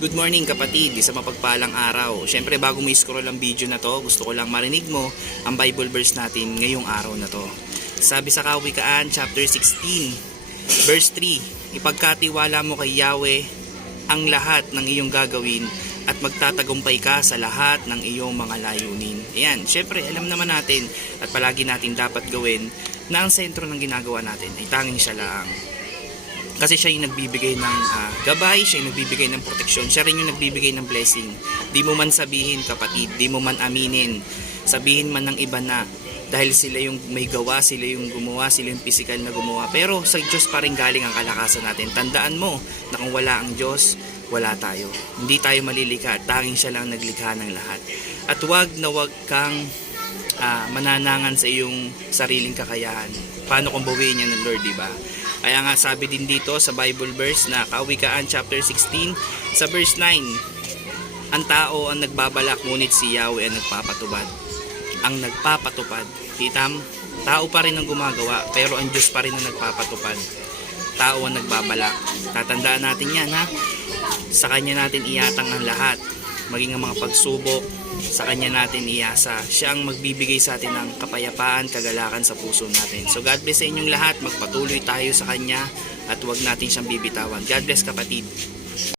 Good morning kapatid, isang mapagpalang araw. Syempre bago mo i-scroll ang video na to, gusto ko lang marinig mo ang Bible verse natin ngayong araw na to. Sabi sa Kawikaan chapter 16 verse 3, ipagkatiwala mo kay Yahweh ang lahat ng iyong gagawin at magtatagumpay ka sa lahat ng iyong mga layunin. Ayan, syempre alam naman natin at palagi natin dapat gawin na ang sentro ng ginagawa natin ay tanging siya lang. Kasi siya yung nagbibigay ng gabay, siya yung nagbibigay ng proteksyon, siya rin yung nagbibigay ng blessing. Di mo man sabihin kapatid, di mo man aminin, sabihin man ng iba na dahil sila yung may gawa, sila yung gumawa, sila yung physical na gumawa. Pero sa Diyos pa rin galing ang kalakasan natin. Tandaan mo na kung wala ang Diyos, wala tayo. Hindi tayo malilika, tanging siya lang naglikha ng lahat. At wag na wag kang mananangan sa iyong sariling kakayahan. Paano kung bawiin niya ng Lord, diba? Kaya nga sabi din dito sa Bible verse na Kawikaan chapter 16 sa verse 9, ang tao ang nagbabalak ngunit si Yahweh ang nagpapatupad. Ang nagpapatupad. Kitam, tao pa rin ang gumagawa pero ang Diyos pa rin ang nagpapatupad. Tao ang nagbabalak. Tatandaan natin yan ha. Sa Kanya natin iyatang ang lahat. Maging ang mga pagsubok, sa Kanya natin iasa. Siya ang magbibigay sa atin ng kapayapaan, kagalakan sa puso natin. So God bless sa inyong lahat. Magpatuloy tayo sa Kanya at huwag natin siyang bibitawan. God bless kapatid.